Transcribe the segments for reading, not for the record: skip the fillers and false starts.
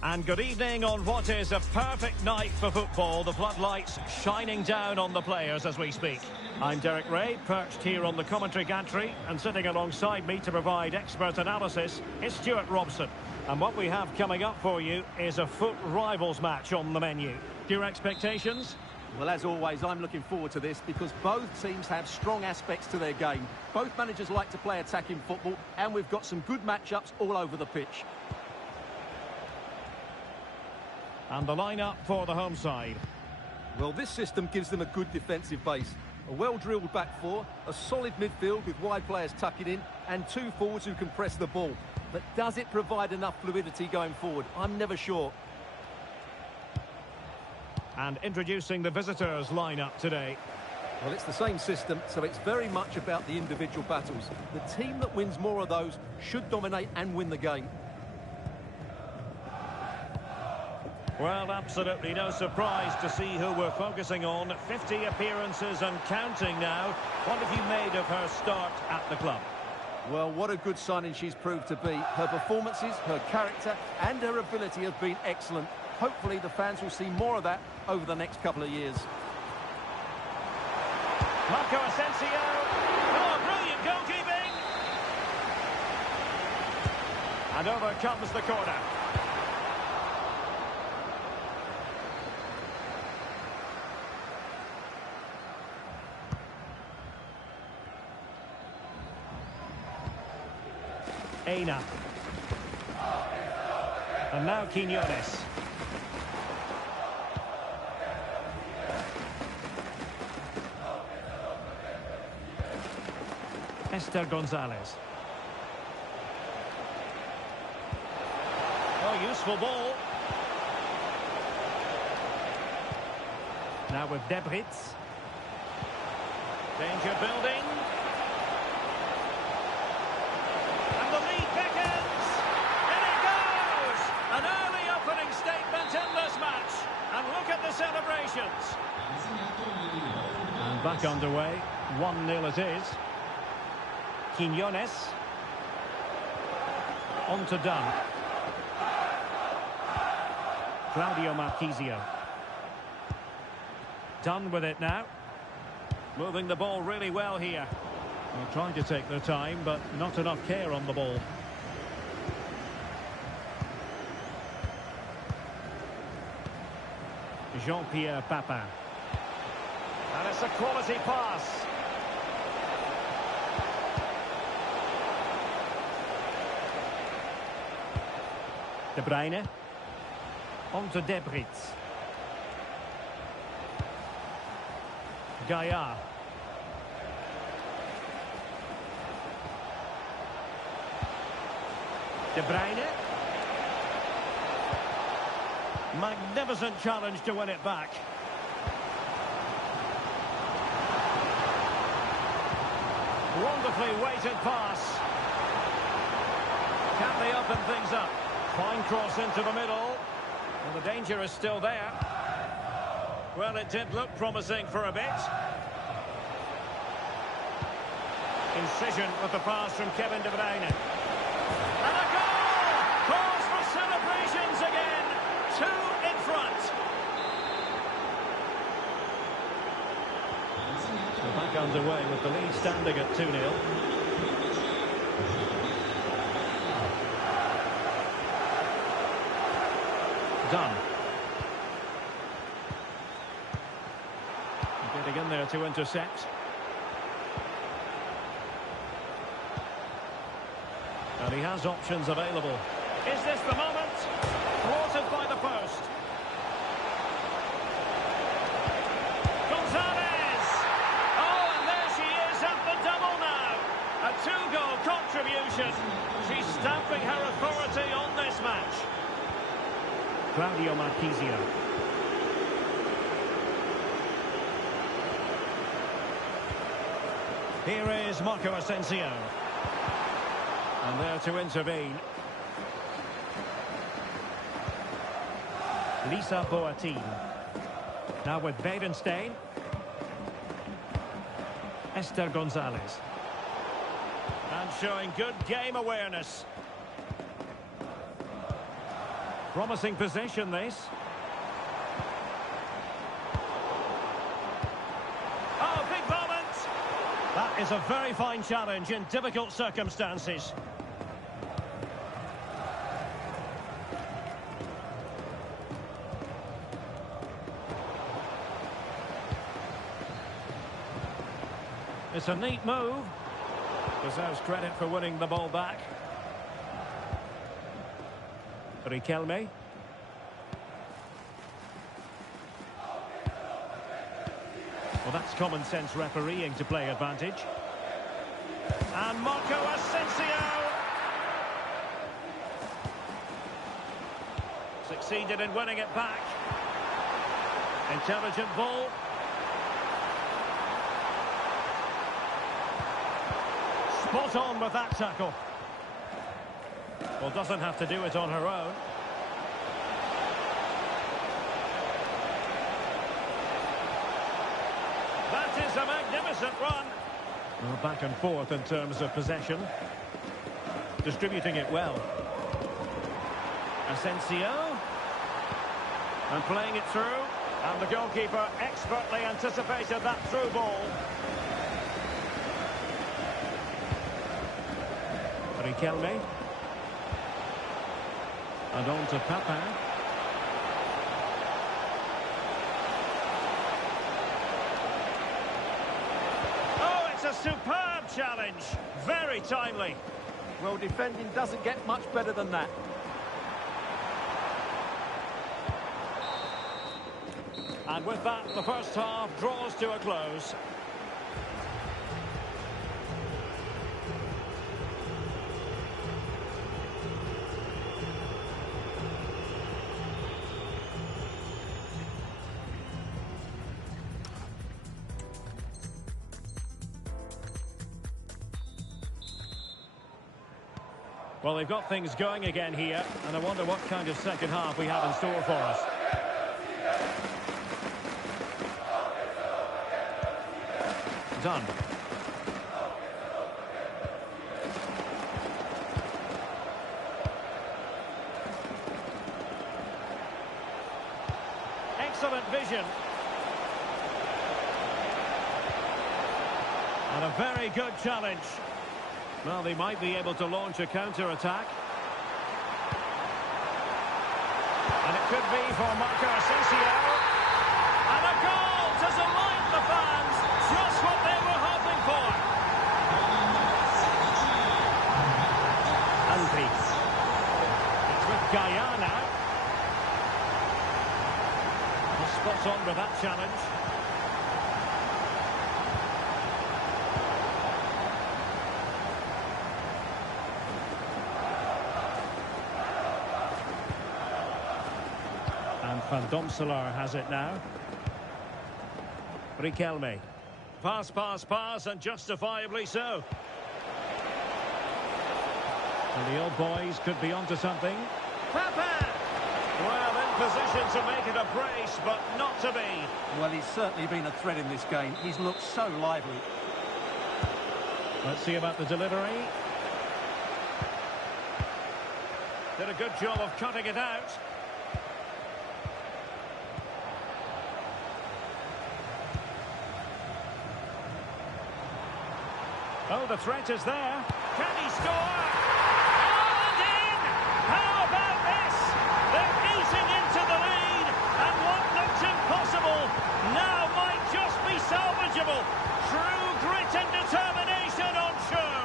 And good evening on what is a perfect night for football. The floodlights shining down on the players as we speak. I'm Derek Ray, perched here on the commentary gantry, and sitting alongside me to provide expert analysis is Stuart Robson. And what we have coming up for you is a foot rivals match on the menu. Your expectations? Well, as always, I'm looking forward to this because both teams have strong aspects to their game. Both managers like to play attacking football, and we've got some good matchups all over the pitch. And the lineup for the home side. Well, this system gives them a good defensive base. A well-drilled back four, a solid midfield with wide players tucking in, and two forwards who can press the ball. But does it provide enough fluidity going forward? I'm never sure. And introducing the visitors' lineup today. Well, it's the same system, so it's very much about the individual battles. The team that wins more of those should dominate and win the game. Well, absolutely no surprise to see who we're focusing on. 50 appearances and counting now. What have you made of her start at the club? Well, what a good signing she's proved to be. Her performances, her character and her ability have been excellent. Hopefully the fans will see more of that over the next couple of years. Marco Asensio. Oh, brilliant goalkeeping. And over comes the corner. Aina. And now Quiñones. Esther Gonzalez. Oh, useful ball. Now with Debritz. Danger building. And the lead beckons. In it goes! An early opening statement in this match. And look at the celebrations. And back underway. 1-0 it is. Quiñones. On to Dunn. Claudio Marchisio. Dunn with it now. Moving the ball really well here. They're trying to take their time, but not enough care on the ball. Jean-Pierre Papin. And it's a quality pass. De Bruyne. On to Debritz. Gaillard. De Bruyne. Magnificent challenge to win it back. Wonderfully weighted pass. Can they open things up? Fine cross into the middle. And the danger is still there. Well, it did look promising for a bit. Incision with the pass from Kevin De Bruyne. And a goal! Calls for celebrations again. 2 in front. So back underway with the lead standing at 2-0. Dunn. Getting in there to intercept. And he has options available. Is this the moment? Thwarted by the post. Gonzalez! Oh, and there she is at the double now. A 2-goal contribution. She's stamping her authority on this match. Claudio Marchisio. Here is Marco Asensio. And there to intervene. Lisa Boateng. Now with Weidenstein. Esther Gonzalez. And showing good game awareness. Promising possession, this. Oh, big moment! That is a very fine challenge in difficult circumstances. It's a neat move. Deserves credit for winning the ball back. Riquelme. Well, that's common sense refereeing to play advantage. And Marco Asensio succeeded in winning it back. Intelligent ball. Spot on with that tackle. Well, doesn't have to do it on her own. That is a magnificent run. Well, back and forth in terms of possession. Distributing it well. Asensio. And playing it through. And the goalkeeper expertly anticipated that through ball. Riquelme. And on to Papin. Oh, it's a superb challenge. Very timely. Well, defending doesn't get much better than that. And with that, the first half draws to a close. Well, they've got things going again here, and I wonder what kind of second half we have in store for us. Done. Excellent vision. And a very good challenge. Well, they might be able to launch a counter-attack. And it could be for Marco Asensio. And a goal to delight the fans. Just what they were hoping for. Andres. It's with Guyana. Spot on with that challenge. Van Domselaar has it now. Riquelme. Pass, pass, pass, and justifiably so. And the old boys could be onto something. Papin! Well, in position to make it a brace, but not to be. Well, he's certainly been a threat in this game. He's looked so lively. Let's see about the delivery. Did a good job of cutting it out. Oh, the threat is there. Can he score? And in! How about this? They're easing into the lead, and what looked impossible now might just be salvageable. True grit and determination on show.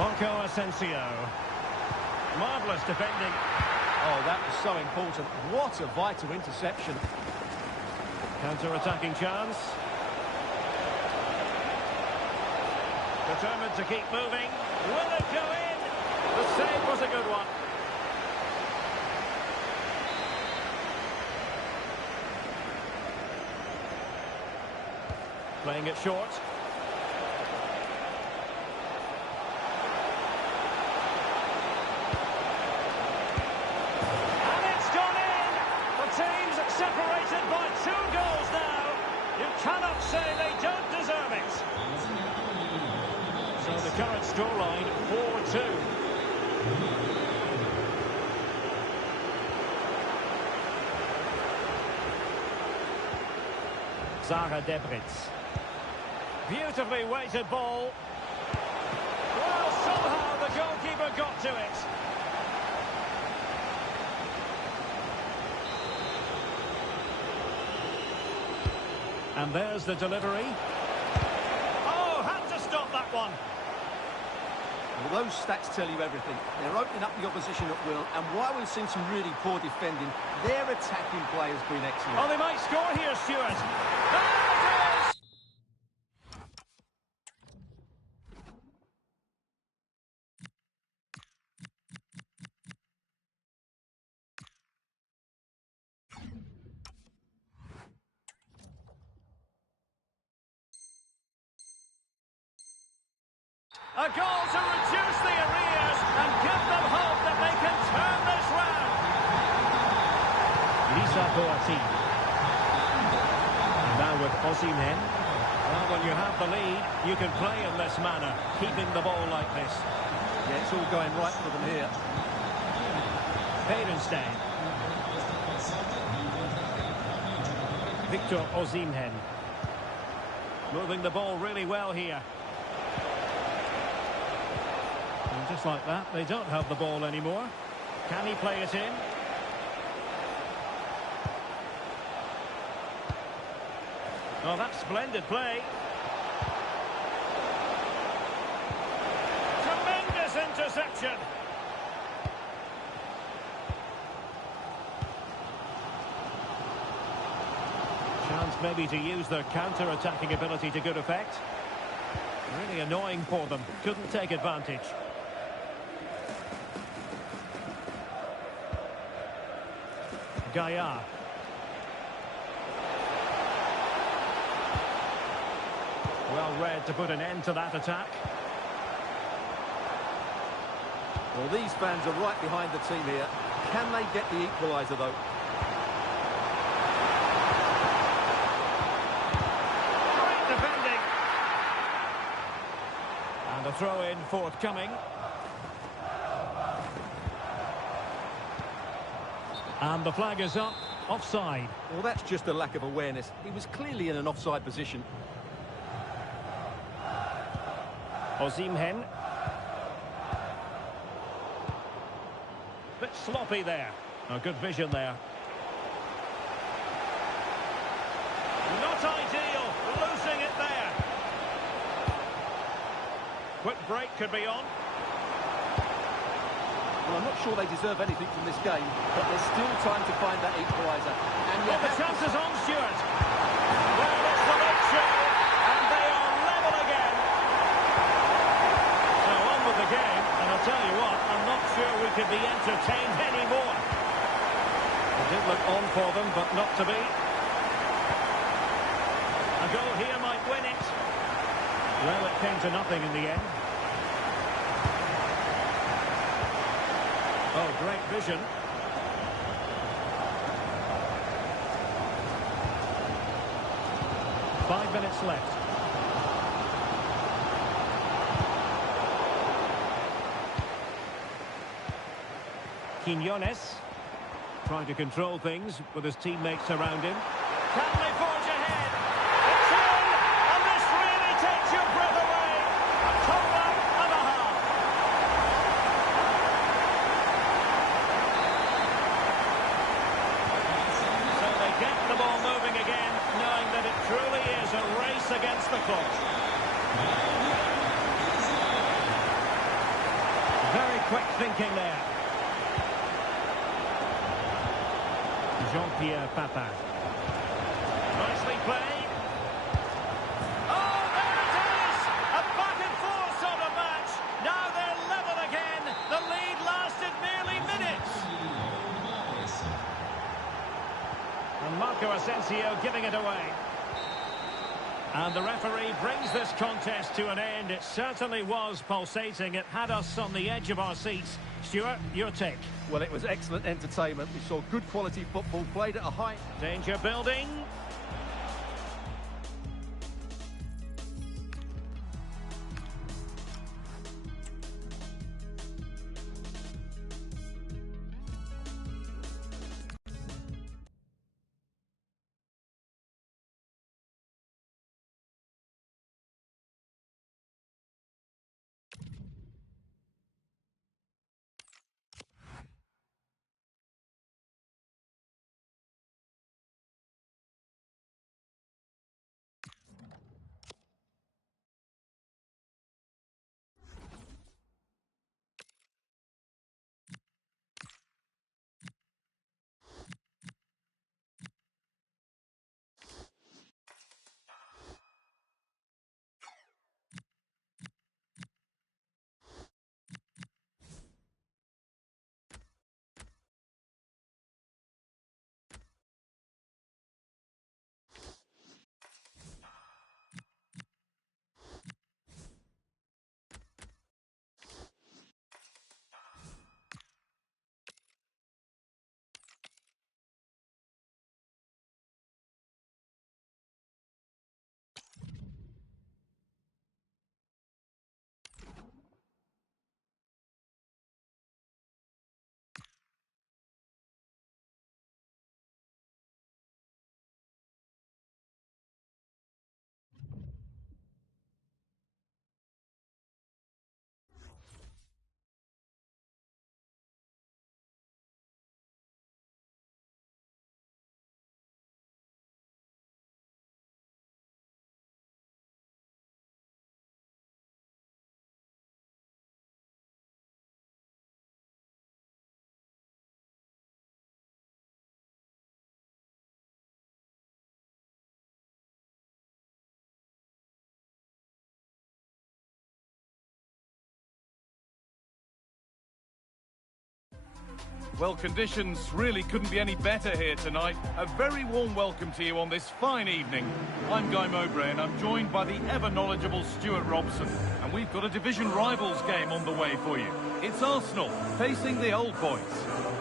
Marco Asensio. Marvellous defending. Oh, that was so important. What a vital interception. Counter-attacking chance. Determined to keep moving. Will it go in? The save was a good one. Playing it short. And it's gone in! The team's separated by 2 goals now. You cannot say they don't deserve it. So the current scoreline, 4-2. Zara Debritz. Beautifully weighted ball. Well, somehow the goalkeeper got to it. And there's the delivery. Oh, had to stop that one. Well, those stats tell you everything. They're opening up the opposition at will, and while we've seen some really poor defending, their attacking play has been excellent. Oh, they might score here, Stuart. There it is! A goal to reduce the arrears and give them hope that they can turn this round. Lisa Boateng. And now with Osimhen. Well, when you have the lead, you can play in this manner, keeping the ball like this. Yeah, it's all going right for them here. Beerenstein. Victor Osimhen. Moving the ball really well here. And just like that, they don't have the ball anymore. Can he play it in? Oh, that's splendid play. Tremendous interception. Chance maybe to use their counter-attacking ability to good effect. Really annoying for them. Couldn't take advantage. Gaia. Well read to put an end to that attack. Well, these fans are right behind the team here. Can they get the equaliser, though? Great defending. And a throw-in forthcoming. And the flag is up. Offside. Well, that's just a lack of awareness. He was clearly in an offside position. Osimhen. Bit sloppy there. Oh, good vision there. Not ideal. Losing it there. Quick break could be on. Well, I'm not sure they deserve anything from this game, but there's still time to find that equaliser. And Well, the chance is on, Stuart. Well, it's the late show, and they are level again. So on with the game, and I'll tell you what, I'm not sure we could be entertained anymore. It did look on for them, but not to be. A goal here might win it. Well, it came to nothing in the end. Oh, great vision. Five minutes left. Quinones trying to control things with his teammates around him. Can they forge ahead? It's in! And this really takes your breath away. A corner and a half. So they get the ball moving again, knowing that it truly is a race against the clock. Very quick thinking there. Jean-Pierre Papin. Nicely played. Oh, there it is! A back-and-forth sort of match. Now they're level again. The lead lasted nearly minutes. And Marco Asensio giving it away. And the referee brings this contest to an end. It certainly was pulsating. It had us on the edge of our seats. Stuart, your take. Well, it was excellent entertainment. We saw good quality football played at a high... Danger building. Well, conditions really couldn't be any better here tonight. A very warm welcome to you on this fine evening. I'm Guy Mowbray and I'm joined by the ever-knowledgeable Stuart Robson. And we've got a division rivals game on the way for you. It's Arsenal facing the Old Boys.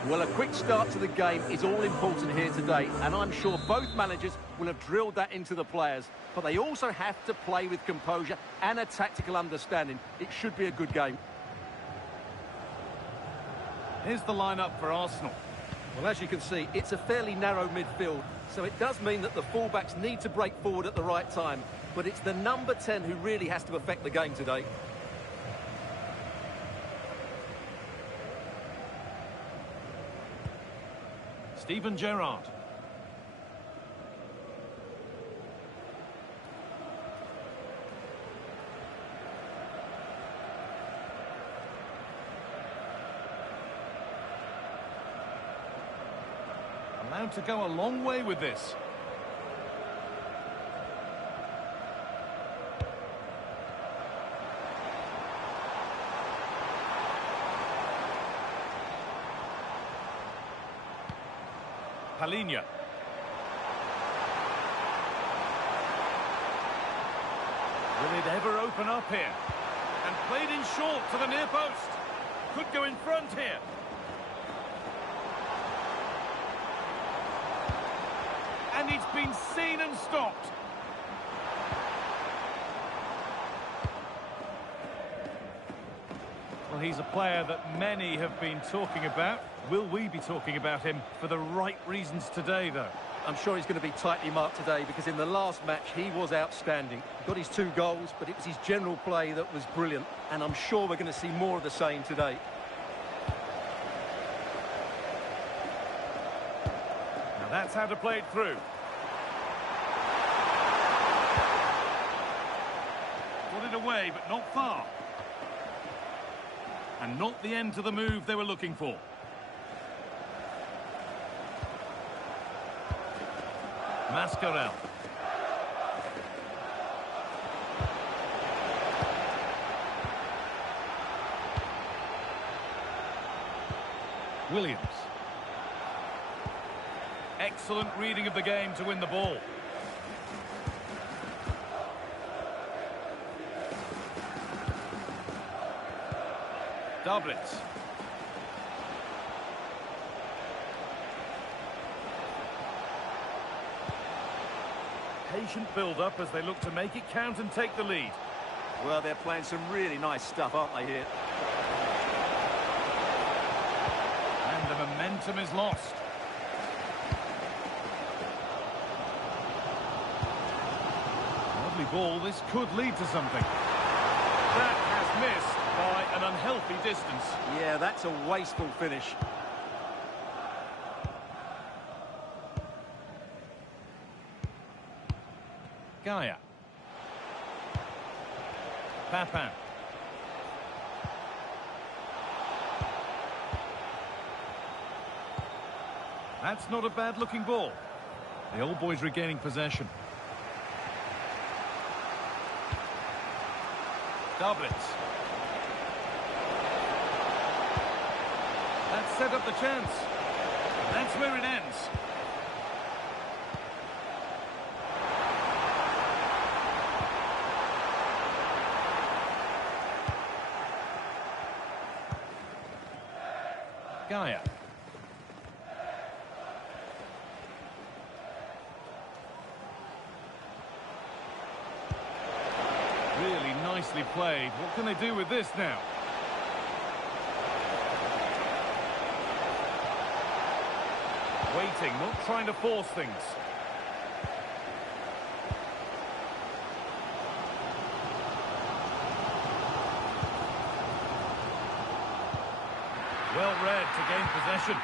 Well, a quick start to the game is all important here today, and I'm sure both managers will have drilled that into the players. But they also have to play with composure and a tactical understanding. It should be a good game. Here's the lineup for Arsenal. Well, as you can see, it's a fairly narrow midfield, so it does mean that the fullbacks need to break forward at the right time. But it's the number 10 who really has to affect the game today. Steven Gerrard. Allowed to go a long way with this. Palhinha. Will it ever open up here? And played in short to the near post. Could go in front here. And it's been seen and stopped. Well, he's a player that many have been talking about. Will we be talking about him for the right reasons today, though? I'm sure he's going to be tightly marked today because in the last match he was outstanding. He got his 2 goals, but it was his general play that was brilliant. And I'm sure we're going to see more of the same today. Now that's how to play it through. Got it away, but not far. And not the end to the move they were looking for. Mascarell. Williams. Excellent reading of the game to win the ball. Dabrits. Patient build-up as they look to make it count and take the lead. Well, they're playing some really nice stuff, aren't they, here? And the momentum is lost. Lovely ball, this could lead to something. That has missed by an unhealthy distance. Yeah, that's a wasteful finish. Gaia. Papin. That's not a bad-looking ball. The Old Boys regaining possession. Dabrits. That set up the chance. That's where it ends. Gaia. Really nicely played. What can they do with this now? Waiting, not trying to force things. Well read to gain possession.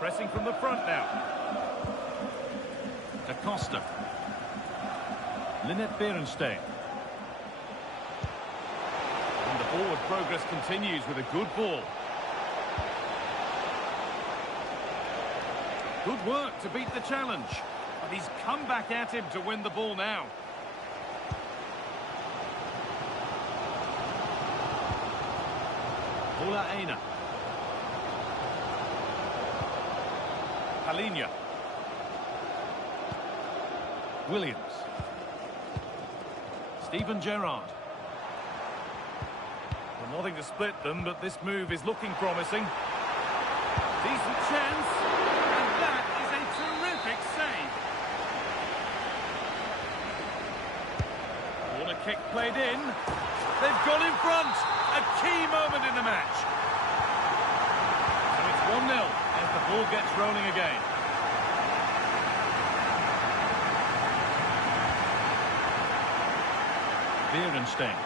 Pressing from the front now. Da Costa. Linnet Beerenstein. And the forward progress continues with a good ball. Good work to beat the challenge. And he's come back at him to win the ball now. Ola Aina. Palhinha. Williams. Steven Gerrard. Well, nothing to split them, but this move is looking promising. Decent chance. And that is a terrific save. Corner kick played in. They've gone in front. A key moment in the match. So it's 1-0 as the ball gets rolling again. Beerenstein.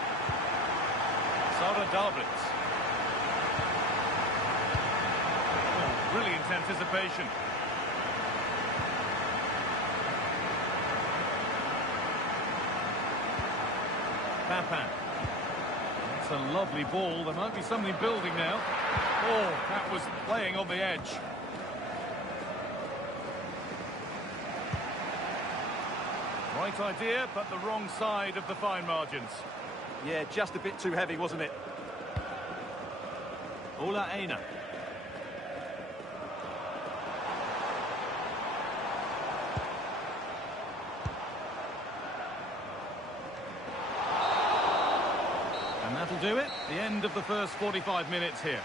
Sara Davids. Oh, brilliant anticipation. Papin. It's a lovely ball. There might be something building now. Oh, that was playing on the edge. Right idea, but the wrong side of the fine margins. Yeah, just a bit too heavy, wasn't it? Ola Aina. And that'll do it. The end of the first 45 minutes here.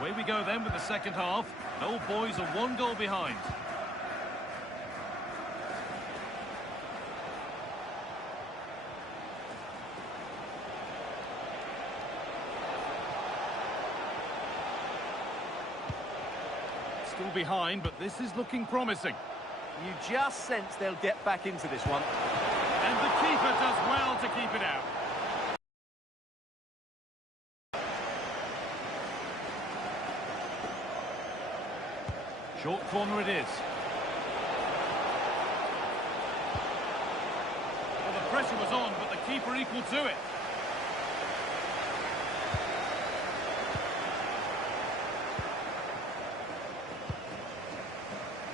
Away we go then with the second half. Old boys are 1 goal behind. Still behind, but this is looking promising. You just sense they'll get back into this one. And the keeper does well to keep it out. Short corner it is. Well, the pressure was on, but the keeper equal to it.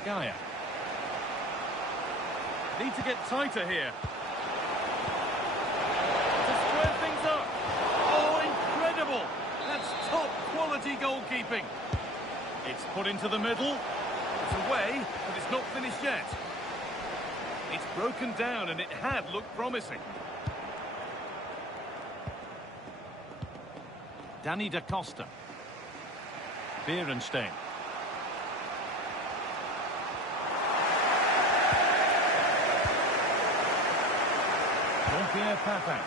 Gaia. Need to get tighter here. To square things up. Oh, incredible! That's top quality goalkeeping. It's put into the middle. It's away, but it's not finished yet. It's broken down, and it had looked promising. Danny da Costa. Beerenstein. Jean-Pierre Papin.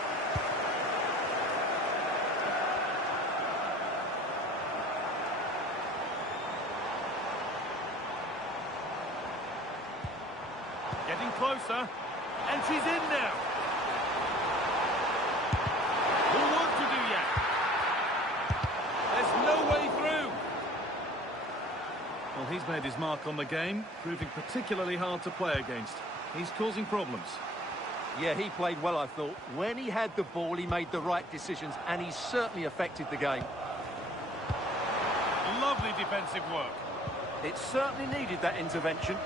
Getting closer, and she's in now. More work to do yet. There's no way through. Well, he's made his mark on the game, proving particularly hard to play against. He's causing problems. Yeah, he played well, I thought. When he had the ball, he made the right decisions, and he certainly affected the game. Lovely defensive work. It certainly needed that intervention.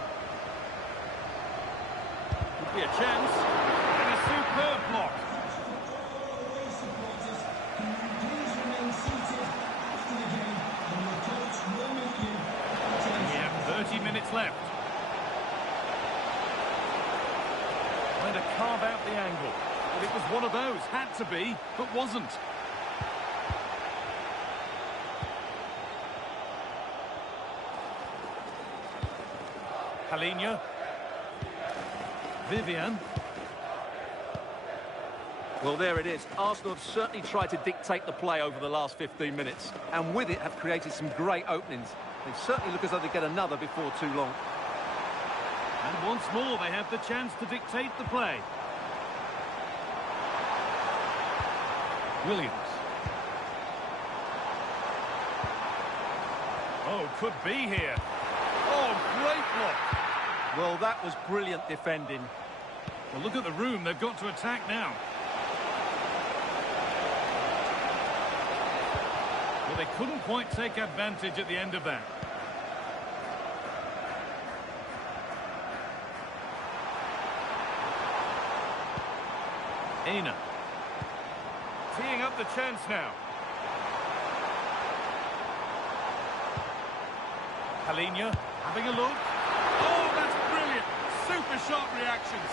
Could be a chance. And a superb block. And we have 30 minutes left. Trying to carve out the angle. But it was one of those. Had to be, but wasn't. Palhinha. Vivian. Well, there it is. Arsenal have certainly tried to dictate the play over the last 15 minutes, and with it have created some great openings. They certainly look as though they get another before too long. And once more they have the chance to dictate the play. Williams. Oh, could be here. Oh, great block. Well, that was brilliant defending. Well, look at the room. They've got to attack now. Well, they couldn't quite take advantage at the end of that. Aina. Teeing up the chance now. Palhinha having a look. Oh, that's brilliant. Super sharp reactions.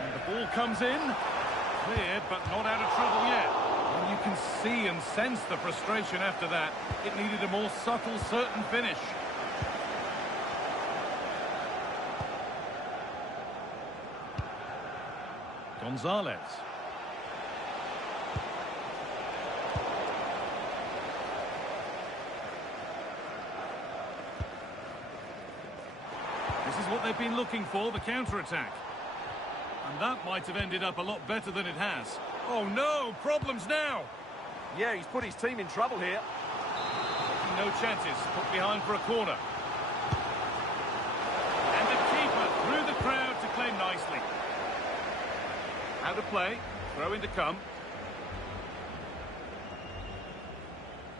And the ball comes in. Cleared, but not out of trouble yet. And you can see and sense the frustration after that. It needed a more subtle, certain finish. Gonzalez. This is what they've been looking for, the counter-attack. And that might have ended up a lot better than it has. Oh no, problems now. Yeah, he's put his team in trouble here. Taking no chances, put behind for a corner. And the keeper through the crowd to claim nicely. Out of play, throw in to come.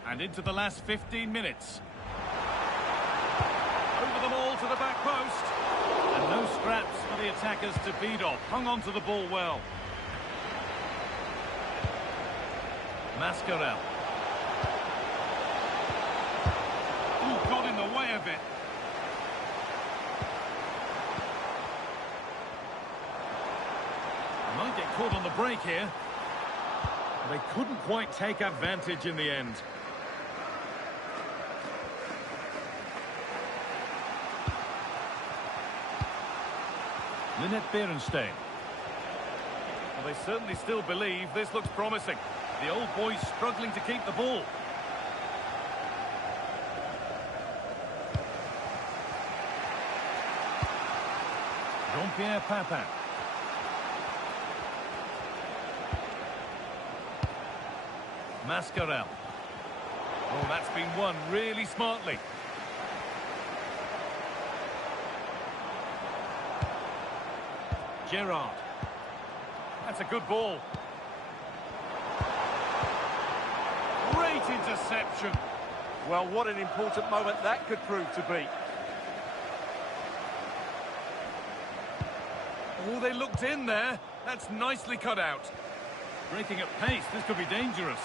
And into the last 15 minutes. Over them all to the back post. And no scraps for the attackers to feed off. Hung on to the ball well. Mascarell. Ooh, got in the way of it. Might get caught on the break here. They couldn't quite take advantage in the end. Linette Berenstain. Well, they certainly still believe this looks promising. The old boy's struggling to keep the ball. Jean-Pierre Papin. Mascarell. Oh, that's been won really smartly. Gerrard. That's a good ball. Great interception. Well, what an important moment that could prove to be. Oh, they looked in there. That's nicely cut out. Breaking at pace, this could be dangerous.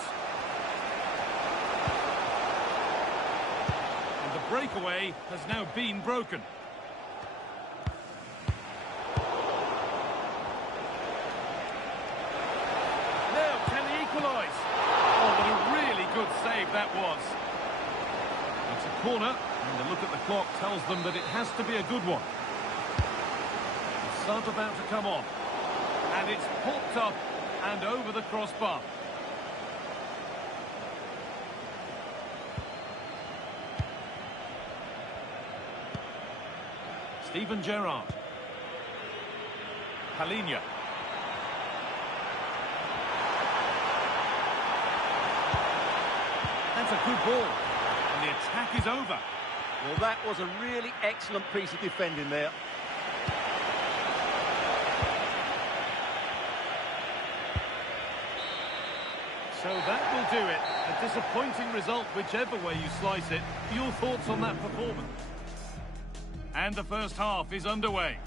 And the breakaway has now been broken. Now, can they equalise? Oh, what a really good save that was. It's a corner, and a look at the clock tells them that it has to be a good one. The sub about to come on. And it's popped up and over the crossbar. Steven Gerrard. Palhinha. That's a good ball. And the attack is over. Well, that was a really excellent piece of defending there. So that will do it. A disappointing result, whichever way you slice it. Your thoughts on that performance? And the first half is underway.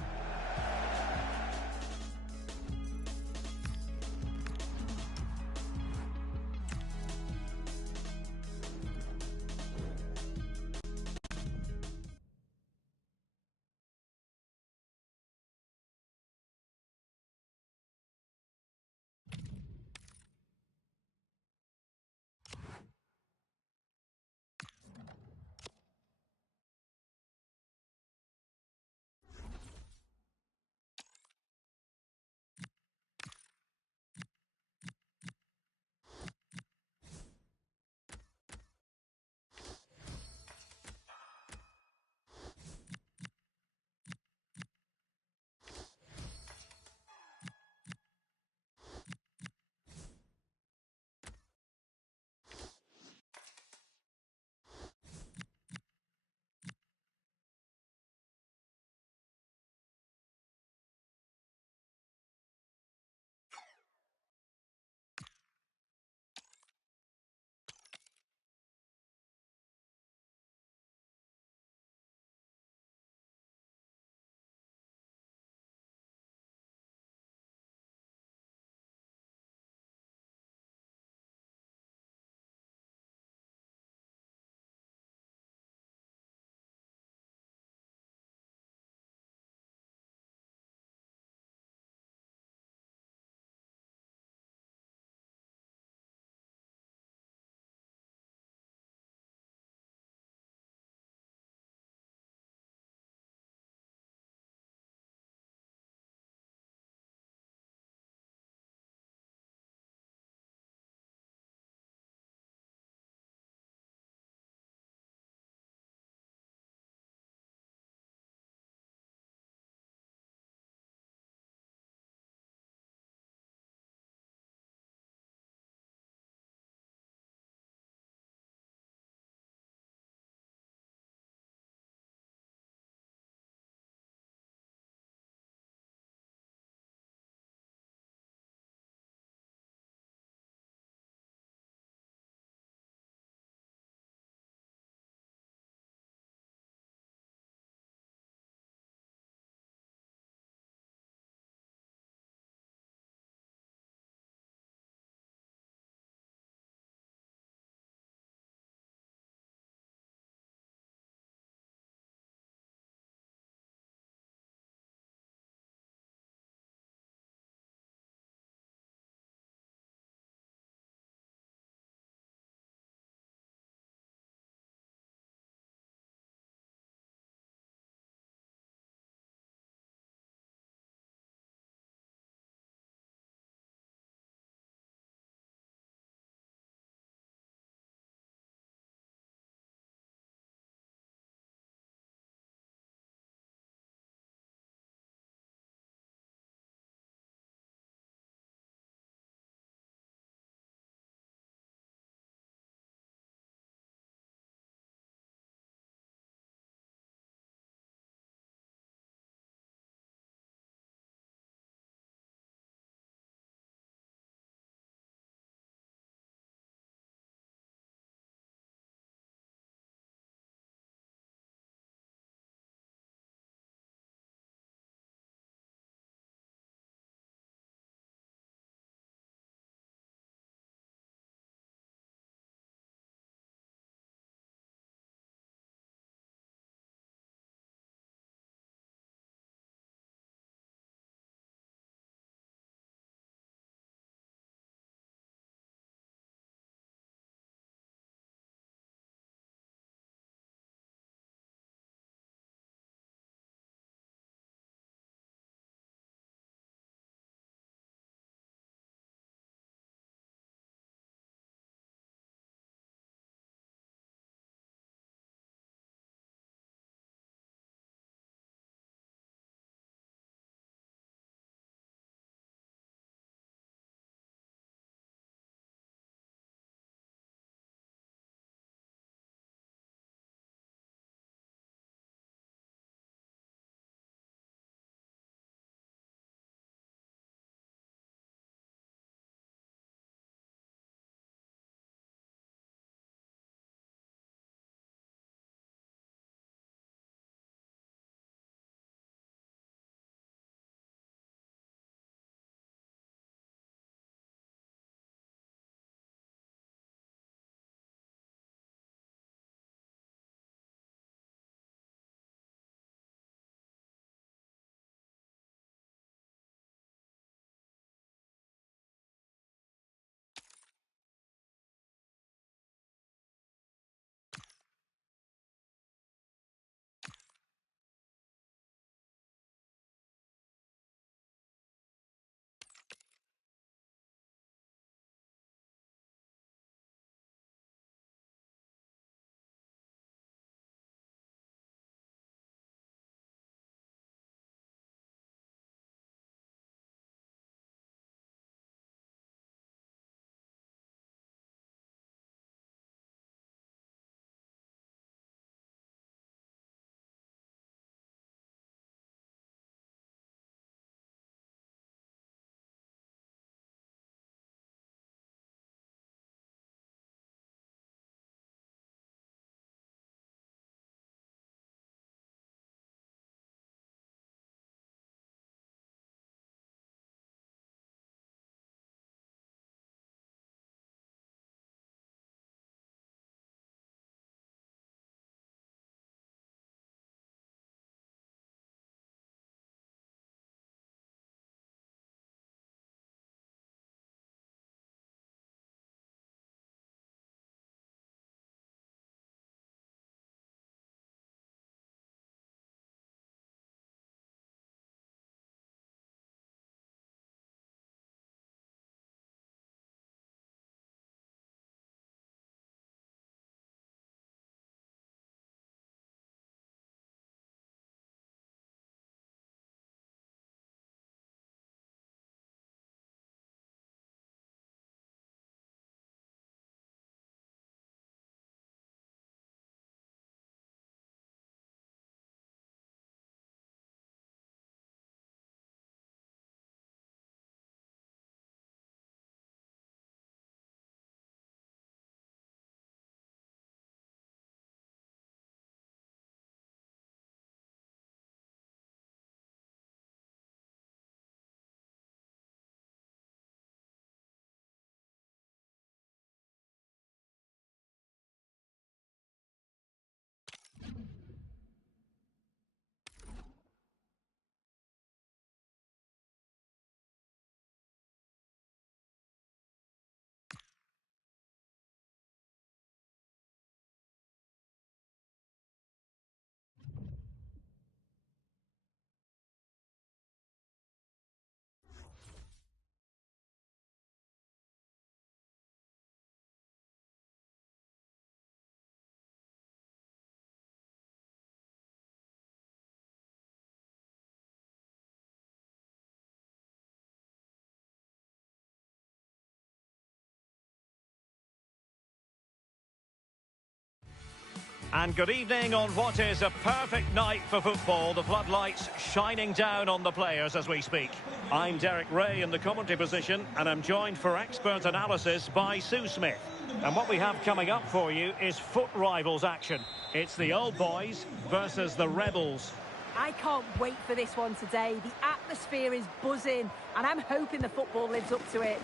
And good evening on what is a perfect night for football. The floodlights shining down on the players as we speak. I'm Derek Ray in the commentary position, and I'm joined for expert analysis by Sue Smith. And what we have coming up for you is foot rivals action. It's the old boys versus the rebels. I can't wait for this one today. The atmosphere is buzzing, and I'm hoping the football lives up to it.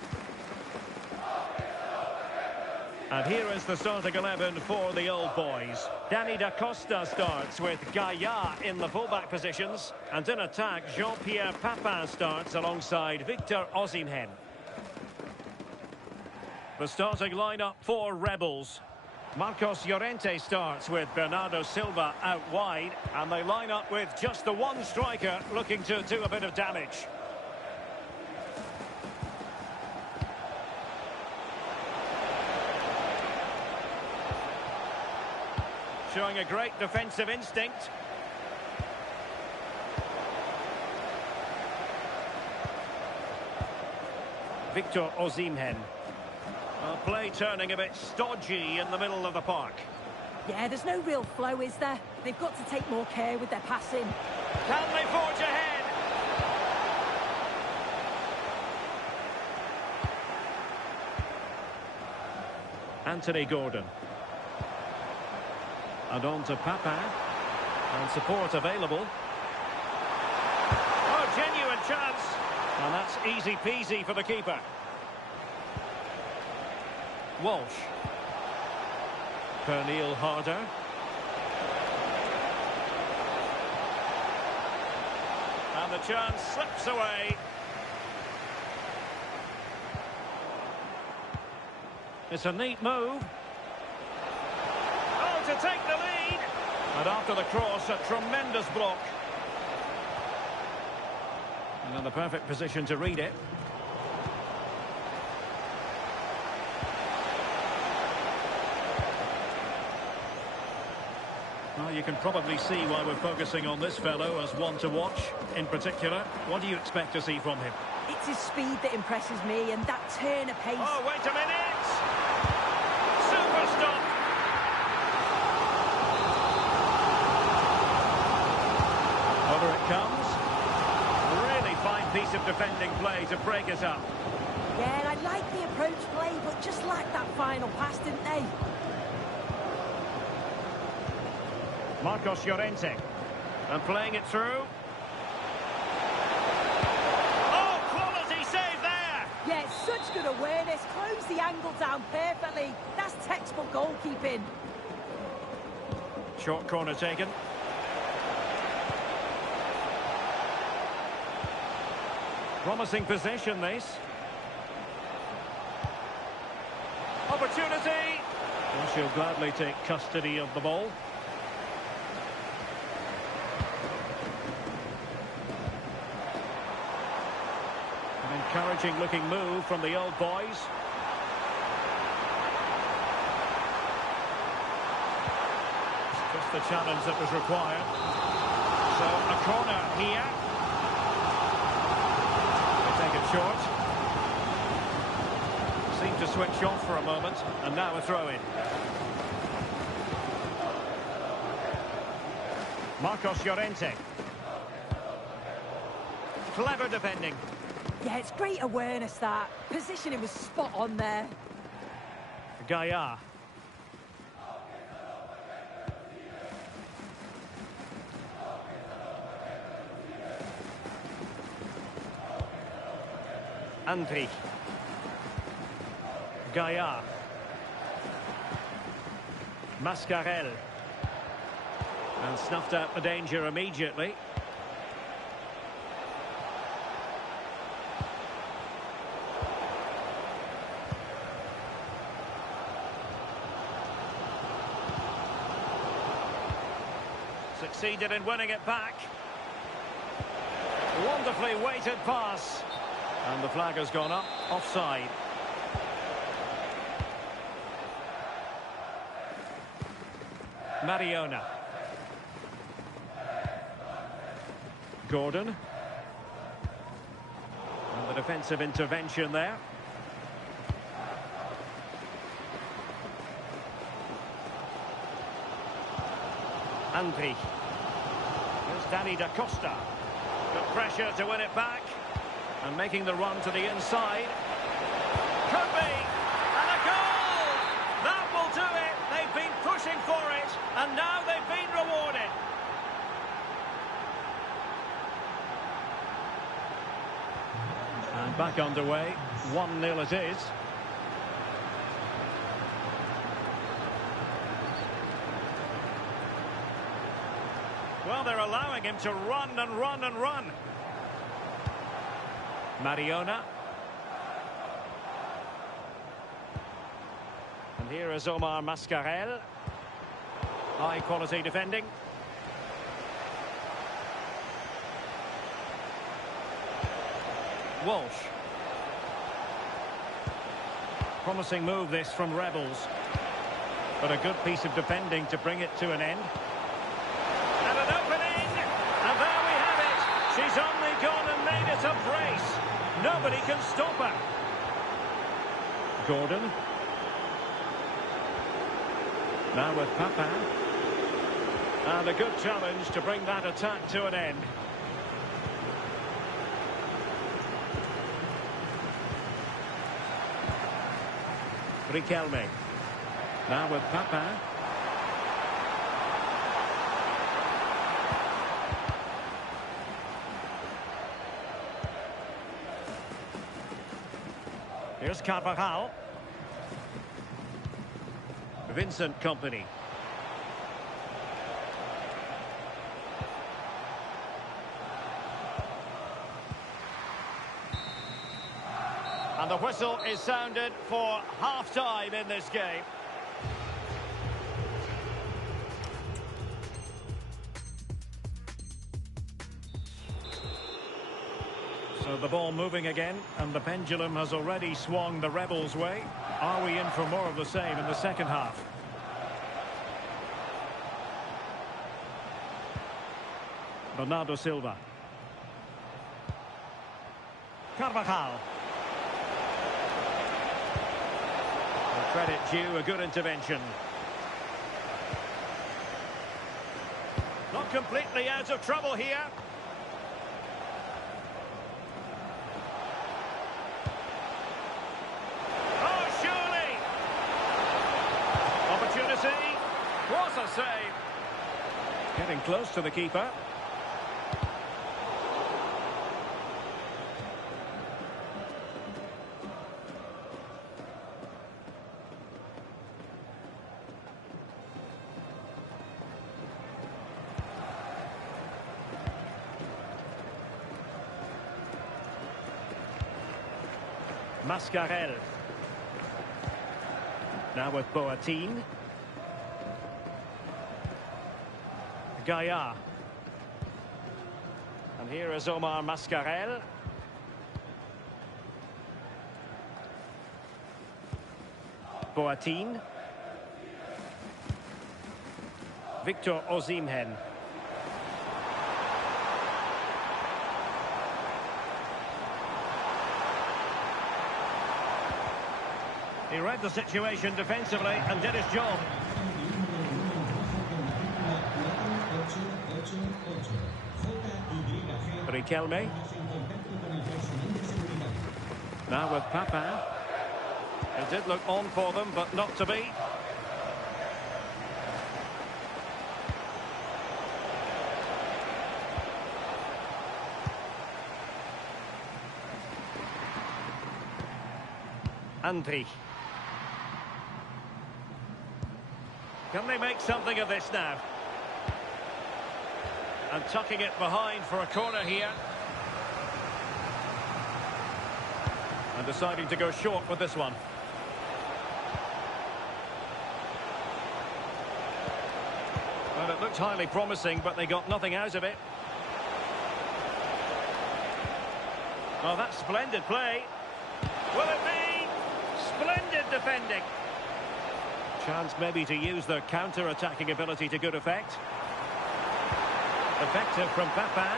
And here is the starting 11 for the old boys. Danny Da Costa starts with Gaia in the fullback positions. And in attack, Jean-Pierre Papin starts alongside Victor Osimhen. The starting lineup for Rebels. Marcos Llorente starts with Bernardo Silva out wide. And they line up with just the one striker looking to do a bit of damage. Showing a great defensive instinct. Victor Osimhen. Well, play turning a bit stodgy in the middle of the park. Yeah, there's no real flow, is there? They've got to take more care with their passing. Can they forge ahead? Anthony Gordon. And on to Papin. And support available. Oh, genuine chance. And that's easy peasy for the keeper. Walsh. Pernille Harder. And the chance slips away. It's a neat move. Oh, to take the lead. And after the cross, a tremendous block. And in the perfect position to read it. Well, you can probably see why we're focusing on this fellow as one to watch. In particular, what do you expect to see from him? It's his speed that impresses me, and that turn of pace. Oh, wait a minute! Super stop! Over it comes. Really fine piece of defending play to break it up. Yeah, and I like the approach play, but just lacked that final pass, didn't they? Marcos Llorente. And playing it through. Oh, quality save there! Yeah, it's such good awareness. Close the angle down perfectly. That's textbook goalkeeping. Short corner taken. Promising possession, this. Opportunity! Well, she'll gladly take custody of the ball. An encouraging looking move from the old boys. Just the challenge that was required. So a corner here. They take it short. Seemed to switch off for a moment, and now a throw-in. Marcos Llorente. Clever defending. Yeah, it's great awareness, that. Positioning was spot on there. Gaia. Andri. Gaia. Mascarell. And snuffed out the danger immediately. Succeeded in winning it back. Wonderfully weighted pass. And the flag has gone up, offside. Mariona. Gordon. And the defensive intervention there. Andri. Here's Danny Da Costa. Good pressure to win it back. And making the run to the inside. Could be. And a goal! That will do it. They've been pushing for it. And now they've been rewarded. And back underway. 1-0 it is. Well, they're allowing him to run and run and run. Mariona. And here is Omar Mascarell. High quality defending. Walsh. Promising move this from Rebels. But a good piece of defending to bring it to an end. And an opening! And there we have it! She's only gone and made it a brace. Nobody can stop her. Gordon. Now with Papin. And a good challenge to bring that attack to an end. Riquelme. Now with Papin. Here's Carvajal. Vincent Kompany. And the whistle is sounded for half-time in this game. So the ball moving again, and the pendulum has already swung the Rebels' way. Are we in for more of the same in the second half? Bernardo Silva. Carvajal. Credit due, a good intervention. Not completely out of trouble here. Oh, surely! Opportunity. What a save. Getting close to the keeper. Mascarell. Now with Boateng. Gaia. And here is Omar Mascarell. Boateng. Victor Osimhen. He read the situation defensively and did his job. Riquelme. Now with Papin. It did look on for them, but not to be. Andri. Can they make something of this now? And tucking it behind for a corner here. And deciding to go short with this one. Well, it looked highly promising, but they got nothing out of it. Oh, that's splendid play. Will it be? Splendid defending. Chance maybe to use their counter-attacking ability to good effect. Effective from Papin.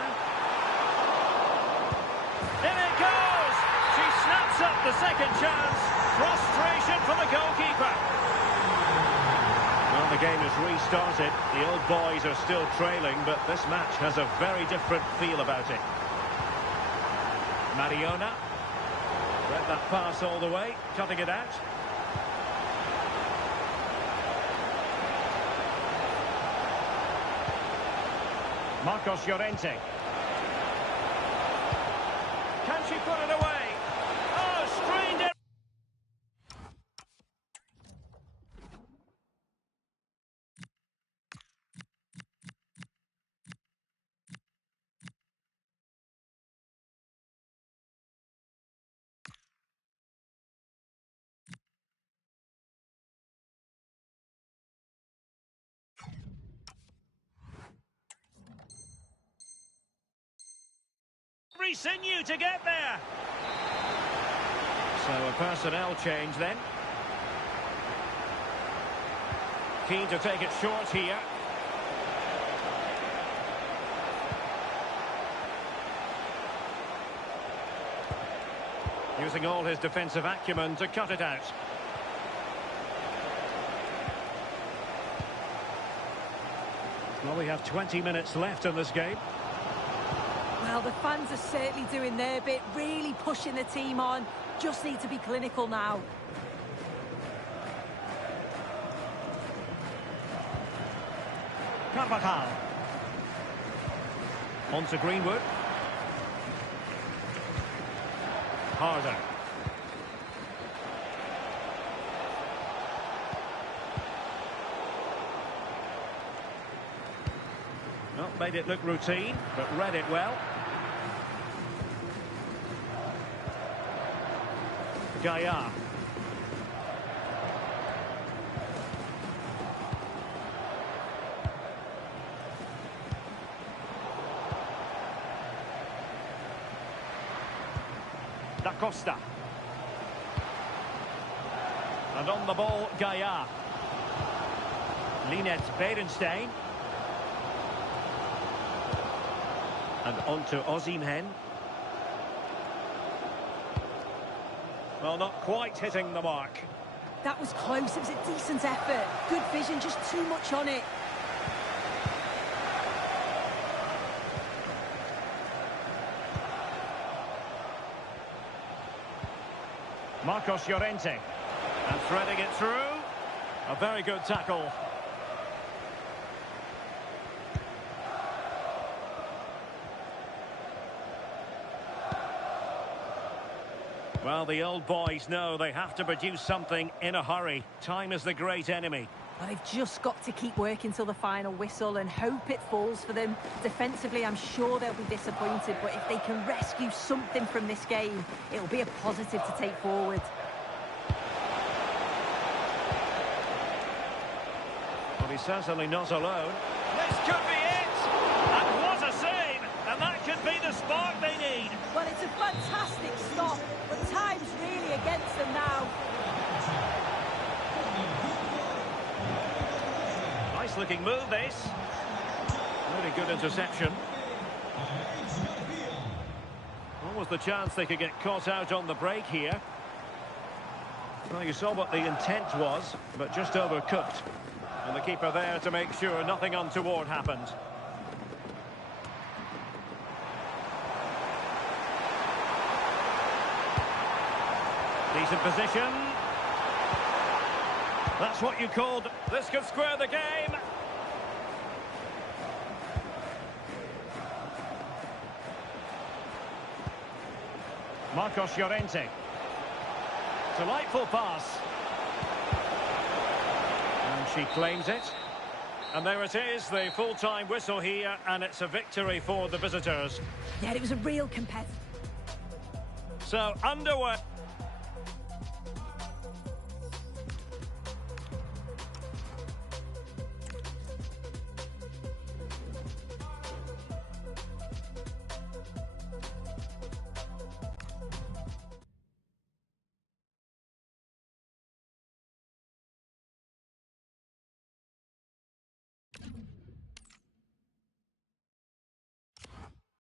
In it goes! She snaps up the second chance. Frustration for the goalkeeper. Well, The game has restarted. The old boys are still trailing, but this match has a very different feel about it. Mariona. Read that pass all the way, cutting it out. Marcos Llorente. Can she put it away? Oh, strained it. Sinew to get there. So a personnel change then. Keen to take it short here. Using all his defensive acumen to cut it out. Well, we have 20 minutes left in this game. Well, the fans are certainly doing their bit, really pushing the team on. Just need to be clinical now. Carvajal. On to Greenwood. Harder. Well, made it look routine, but read it well. Gaia. Da Costa. And on the ball, Gaia. Linette Beerenstein. And on to Osimhen. Well, not quite hitting the mark. That was close. It was a decent effort. Good vision, just too much on it. Marcos Llorente. And threading it through. A very good tackle. Well, the old boys know they have to produce something in a hurry. Time is the great enemy. Well, they've just got to keep working till the final whistle and hope it falls for them. Defensively, I'm sure they'll be disappointed, but if they can rescue something from this game, it'll be a positive to take forward. Well, he's certainly not alone. This could be it! And what a save! And that could be the spark they need. Well, it's a fantastic stop, but time's really against them now. Nice looking move, this. Really good interception. What was the chance they could get caught out on the break here? Well, you saw what the intent was, but just overcooked. And the keeper there to make sure nothing untoward happened. Decent position. That's what you called, this could square the game. Marcos Llorente. Delightful pass. And she claims it. And there it is, the full-time whistle here, and it's a victory for the visitors. Yeah, it was a real competitive. So, underway.